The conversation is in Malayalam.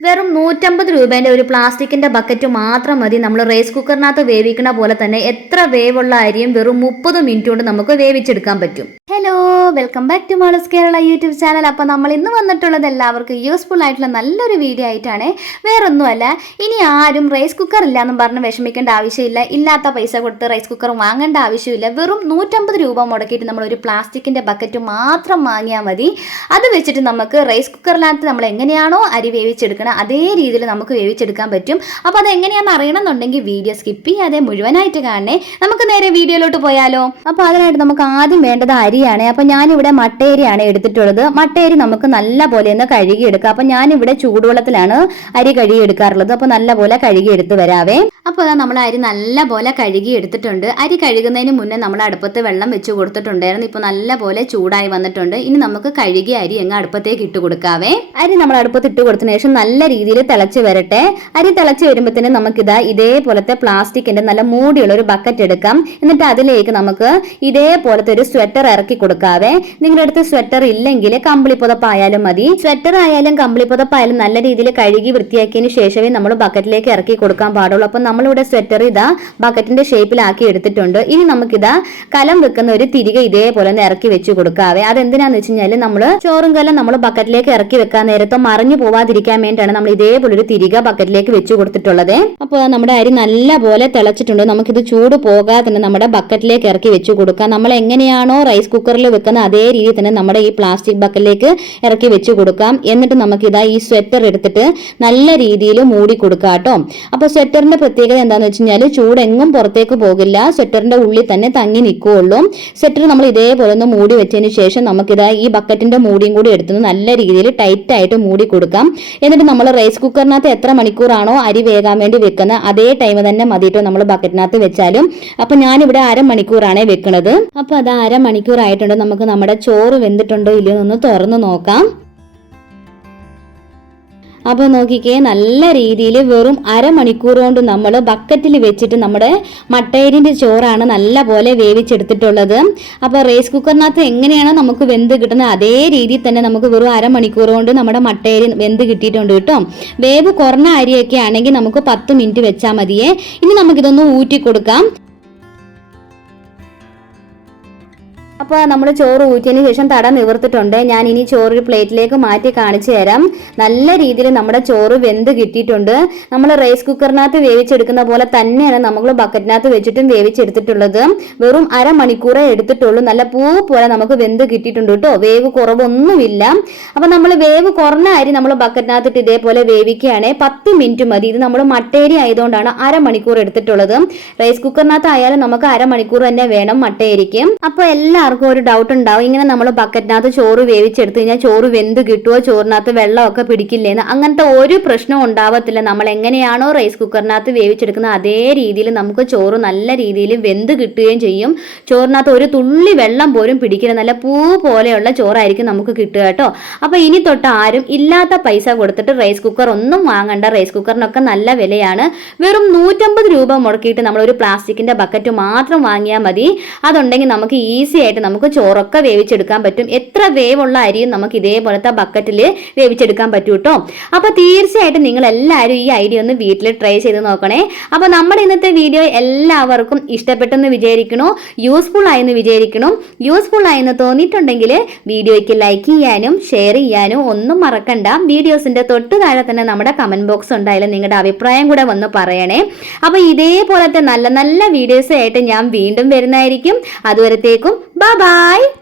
വെറും നൂറ്റമ്പത് രൂപേന്റെ ഒരു പ്ലാസ്റ്റിക്കിന്റെ ബക്കറ്റ് മാത്രം മതി. നമ്മൾ റൈസ് കുക്കറിനകത്ത് വേവിക്കണ പോലെ തന്നെ എത്ര വേവുള്ള അരിയും വെറും മുപ്പത് മിനിറ്റ് കൊണ്ട് നമുക്ക് വേവിച്ചെടുക്കാൻ പറ്റും. ഹലോ വെൽക്കം ബാക്ക് ടു മാളസ് കേരള യൂട്യൂബ് ചാനൽ അപ്പോൾ നമ്മൾ ഇന്ന് വന്നിട്ടുള്ളത് എല്ലാവർക്കും യൂസ്ഫുൾ ആയിട്ടുള്ള നല്ലൊരു വീഡിയോ ആയിട്ടാണ്. വേറൊന്നുമല്ല ഇനി ആരും റൈസ് കുക്കർ ഇല്ലയെന്നും പറഞ്ഞ് വിഷമിക്കേണ്ട ആവശ്യമില്ല. ഇല്ലാത്ത പൈസ കൊടുത്ത് റൈസ് കുക്കർ വാങ്ങേണ്ട ആവശ്യമില്ല. വെറും നൂറ്റമ്പത് രൂപ മുടക്കിയിട്ട് നമ്മൾ ഒരു പ്ലാസ്റ്റിക്കിന്റെ ബക്കറ്റ് മാത്രം വാങ്ങിയാൽ മതി. അത് വെച്ചിട്ട് നമുക്ക് റൈസ് കുക്കറിനകത്ത് നമ്മൾ എങ്ങനെയാണോ അരി വേവിച്ചെടുക്കണം അതേ രീതിയിൽ നമുക്ക് വേവിച്ചെടുക്കാൻ പറ്റും. അപ്പോൾ അത് എങ്ങനെയാണെന്ന് അറിയണമെന്നുണ്ടെങ്കിൽ വീഡിയോ സ്കിപ്പ് ചെയ്യാതെ മുഴുവനായിട്ട് കാണണേ. നമുക്ക് നേരെ വീഡിയോയിലോട്ട് പോയാലോ? അപ്പോൾ അതിനായിട്ട് നമുക്ക് ആദ്യം വേണ്ടത് അരിയാണ്. അപ്പോൾ ഞാനിവിടെ മട്ടേരിയാണ് എടുത്തിട്ടുള്ളത്. മട്ടേരി നമുക്ക് നല്ല പോലെ ഒന്ന് കഴുകിയെടുക്കാം. അപ്പോൾ ഞാനിവിടെ ചൂടുവെള്ളത്തിലാണ് അരി കഴുകിയെടുക്കാറുള്ളത്. അപ്പോൾ നല്ല പോലെ കഴുകിയെടുത്ത് വരാവേ. അപ്പോൾ അതാ നമ്മൾ അരി നല്ല പോലെ കഴുകി എടുത്തിട്ടുണ്ട് അരി കഴുകുന്നതിന് മുന്നേ നമ്മൾ അടുപ്പത്ത് വെള്ളം വെച്ച് കൊടുത്തിട്ടുണ്ടായിരുന്നു. ഇപ്പോൾ നല്ല പോലെ ചൂടായി വന്നിട്ടുണ്ട്. ഇനി നമുക്ക് കഴുകിയ അരി അങ്ങ് അടുപ്പത്തേക്ക് ഇട്ട് കൊടുക്കാവേ. അരി നമ്മൾ അടുപ്പത്ത് ഇട്ട് കൊടുത്തതിന് ശേഷം നല്ല രീതിയിൽ തിളച്ച് വരട്ടെ. അരി തിളച്ച് വരുമ്പോഴത്തേനും നമുക്കിതാ ഇതേപോലത്തെ പ്ലാസ്റ്റിക്കിന്റെ നല്ല മൂടിയുള്ള ഒരു ബക്കറ്റ് എടുക്കാം. എന്നിട്ട് അതിലേക്ക് നമുക്ക് ഇതേപോലത്തെ ഒരു സ്വെറ്റർ ഇറക്കി കൊടുക്കാവേ നിങ്ങളുടെ അടുത്ത് സ്വെറ്റർ ഇല്ലെങ്കിൽ കമ്പിളി പുതപ്പായാലും മതി. സ്വെറ്റർ ആയാലും കമ്പിളി പുതപ്പായാലും നല്ല രീതിയിൽ കഴുകി വൃത്തിയാക്കിയതിന് ശേഷമേ നമ്മൾ ബക്കറ്റിലേക്ക് ഇറക്കി കൊടുക്കാൻ പാടുള്ളൂ. അപ്പം നമ്മളിവിടെ സ്വെറ്റർ ഇതാ ബക്കറ്റിന്റെ ഷേപ്പിലാക്കി എടുത്തിട്ടുണ്ട്. ഇനി നമുക്കിതാ കലം വെക്കുന്ന ഒരു തിരികെ ഇതേപോലെ ഒന്ന് ഇറക്കി വെച്ച് കൊടുക്കാവേ. അതെന്തിനാന്ന് വെച്ച് കഴിഞ്ഞാൽ നമ്മൾ ചോറും കലം നമ്മൾ ബക്കറ്റിലേക്ക് ഇറക്കി വെക്കാൻ നേരത്തെ മറിഞ്ഞു പോവാതിരിക്കാൻ വേണ്ടിയാണ് നമ്മൾ ഇതേപോലെ ഒരു തിരികെ ബക്കറ്റിലേക്ക് വെച്ച് കൊടുത്തിട്ടുള്ളത്. അപ്പോൾ നമ്മുടെ അരി നല്ല പോലെ തിളച്ചിട്ടുണ്ട്. നമുക്കിത് ചൂട് പോകാതെ തന്നെ നമ്മുടെ ബക്കറ്റിലേക്ക് ഇറക്കി വെച്ച് കൊടുക്കാം. നമ്മൾ എങ്ങനെയാണോ റൈസ് കുക്കറിൽ വെക്കുന്ന അതേ രീതിയിൽ തന്നെ നമ്മുടെ ഈ പ്ലാസ്റ്റിക് ബക്കറ്റിലേക്ക് ഇറക്കി വെച്ച് കൊടുക്കാം. എന്നിട്ട് നമുക്കിതാ ഈ സ്വെറ്റർ എടുത്തിട്ട് നല്ല രീതിയിൽ മൂടി കൊടുക്കാം കേട്ടോ. അപ്പോൾ സ്വെറ്ററിന്റെ പ്രത്യേകത എന്താണെന്ന് വെച്ച് കഴിഞ്ഞാൽ ചൂടെങ്ങും പുറത്തേക്ക് പോകില്ല. സ്വെറ്ററിന്റെ ഉള്ളിൽ തന്നെ തങ്ങി നിൽക്കുകയുള്ളൂ. സ്വെറ്റർ നമ്മൾ ഇതേപോലെ ഒന്ന് മൂടി വെച്ചതിന് ശേഷം നമുക്കിതാ ഈ ബക്കറ്റിന്റെ മൂടിയും കൂടി എടുത്ത് നല്ല രീതിയിൽ ടൈറ്റ് ആയിട്ട് മൂടി കൊടുക്കാം. എന്നിട്ട് നമ്മൾ റൈസ് കുക്കറിനകത്ത് എത്ര മണിക്കൂറാണോ അരി വേകാൻ വേണ്ടി വെക്കുന്നത് അതേ ടൈം തന്നെ മതിയിട്ടോ നമ്മൾ ബക്കറ്റിനകത്ത് വെച്ചാലും. അപ്പൊ ഞാനിവിടെ അരമണിക്കൂറാണ് വെക്കുന്നത് അപ്പൊ അത് അരമണിക്കൂർ ആയിട്ടുണ്ട് നമുക്ക് നമ്മുടെ ചോറ് വെന്തിട്ടുണ്ടോ ഇല്ലയോ എന്ന് തുറന്ന് നോക്കാം. അപ്പോൾ നോക്കിക്കേ നല്ല രീതിയിൽ വെറും അരമണിക്കൂർ കൊണ്ട് നമ്മൾ ബക്കറ്റിൽ വെച്ചിട്ട് നമ്മുടെ മട്ടയരിന്റെ ചോറാണ് നല്ല പോലെ വേവിച്ചെടുത്തിട്ടുള്ളത്. അപ്പോൾ റൈസ് കുക്കറിനകത്ത് എങ്ങനെയാണോ നമുക്ക് വെന്ത് കിട്ടുന്നത്? അതേ രീതിയിൽ തന്നെ നമുക്ക് വെറും അരമണിക്കൂർ കൊണ്ട് നമ്മുടെ മട്ടയരി വെന്ത് കിട്ടിയിട്ടുണ്ട് കേട്ടോ. വേവ് കുറഞ്ഞ അരിയൊക്കെ ആണെങ്കിൽ നമുക്ക് പത്ത് മിനിറ്റ് വെച്ചാൽ മതിയേ. ഇനി നമുക്കിതൊന്ന് ഊറ്റി കൊടുക്കാം അപ്പോൾ നമ്മൾ ചോറ് ഊറ്റിയതിന് ശേഷം തട നിവർത്തിട്ടുണ്ട്. ഞാൻ ഇനി ചോറ് പ്ലേറ്റിലേക്ക് മാറ്റി കാണിച്ചു തരാം. നല്ല രീതിയിൽ നമ്മുടെ ചോറ് വെന്ത് കിട്ടിയിട്ടുണ്ട്. നമ്മൾ റൈസ് കുക്കറിനകത്ത് വേവിച്ചെടുക്കുന്ന പോലെ തന്നെയാണ് നമ്മൾ ബക്കറ്റിനകത്ത് വെച്ചിട്ടും വേവിച്ചെടുത്തിട്ടുള്ളത്. വെറും അരമണിക്കൂറേ എടുത്തിട്ടുള്ളൂ. നല്ല പൂ പോലെ നമുക്ക് വെന്ത് കിട്ടിയിട്ടുണ്ട് കേട്ടോ. വേവ് കുറവൊന്നുമില്ല. അപ്പോൾ നമ്മൾ വേവ് കുറഞ്ഞ അരി നമ്മൾ ബക്കറ്റിനകത്തിട്ട് ഇതേപോലെ വേവിക്കുകയാണ് പത്ത് മിനിറ്റ് മതി. ഇത് നമ്മൾ മട്ടേരി ആയതുകൊണ്ടാണ് അരമണിക്കൂർ എടുത്തിട്ടുള്ളത്. റൈസ് കുക്കറിനകത്ത് ആയാലും നമുക്ക് അരമണിക്കൂർ തന്നെ വേണം മട്ടേരിക്ക്. അപ്പോൾ എല്ലാവർക്കും ഒരു ഡൗട്ട് ഉണ്ടാവും. ഇങ്ങനെ നമ്മൾ ബക്കറ്റിനകത്ത് ചോറ് വേവിച്ചെടുത്ത് കഴിഞ്ഞാൽ ചോറ് വെന്ത് കിട്ടുമോ ചോറിനകത്ത് വെള്ളമൊക്കെ പിടിക്കില്ലേന്ന്? അങ്ങനത്തെ ഒരു പ്രശ്നവും ഉണ്ടാവത്തില്ല. നമ്മൾ എങ്ങനെയാണോ റൈസ് കുക്കറിനകത്ത് വേവിച്ചെടുക്കുന്നത് അതേ രീതിയിൽ നമുക്ക് ചോറ് നല്ല രീതിയിൽ വെന്ത് കിട്ടുകയും ചെയ്യും. ചോറിനകത്ത് ഒരു തുള്ളി വെള്ളം പോലും പിടിക്കില്ല നല്ല പൂ പോലെയുള്ള ചോറായിരിക്കും നമുക്ക് കിട്ടുക കേട്ടോ. അപ്പോൾ ഇനി തൊട്ട് ആരും ഇല്ലാത്ത പൈസ കൊടുത്തിട്ട് റൈസ് കുക്കർ ഒന്നും വാങ്ങണ്ട. റൈസ് കുക്കറിനൊക്കെ നല്ല വിലയാണ്. വെറും നൂറ്റമ്പത് രൂപ മുടക്കിയിട്ട് ഒരു പ്ലാസ്റ്റിക്കിന്റെ ബക്കറ്റ് മാത്രം വാങ്ങിയാൽ മതി. അതുണ്ടെങ്കിൽ നമുക്ക് ഈസി ആയിട്ട് നമുക്ക് ചോറൊക്കെ വേവിച്ചെടുക്കാൻ പറ്റും. എത്ര വേവുള്ള അരിയും നമുക്ക് ഇതേപോലത്തെ ബക്കറ്റിൽ വേവിച്ചെടുക്കാൻ പറ്റും കേട്ടോ അപ്പോൾ തീർച്ചയായിട്ടും നിങ്ങൾ എല്ലാവരും ഈ ഐഡിയ ഒന്ന് വീട്ടിൽ ട്രൈ ചെയ്ത് നോക്കണേ. അപ്പോൾ നമ്മുടെ ഇന്നത്തെ വീഡിയോ എല്ലാവർക്കും ഇഷ്ടപ്പെട്ടെന്ന് വിചാരിക്കണു യൂസ്ഫുൾ ആയെന്ന് വിചാരിക്കണം യൂസ്ഫുൾ ആയെന്ന് തോന്നിയിട്ടുണ്ടെങ്കിൽ വീഡിയോയ്ക്ക് ലൈക്ക് ചെയ്യാനും ഷെയർ ചെയ്യാനും ഒന്നും മറക്കണ്ട. വീഡിയോസിന്റെ തൊട്ട് താഴെ തന്നെ നമ്മുടെ കമന്റ് ബോക്സ് ഉണ്ടായാലും നിങ്ങളുടെ അഭിപ്രായം കൂടെ വന്ന് പറയണേ. അപ്പോൾ ഇതേപോലത്തെ നല്ല നല്ല വീഡിയോസ് ആയിട്ട് ഞാൻ വീണ്ടും വരുന്നതായിരിക്കും. അതുവരത്തേക്കും Bye bye.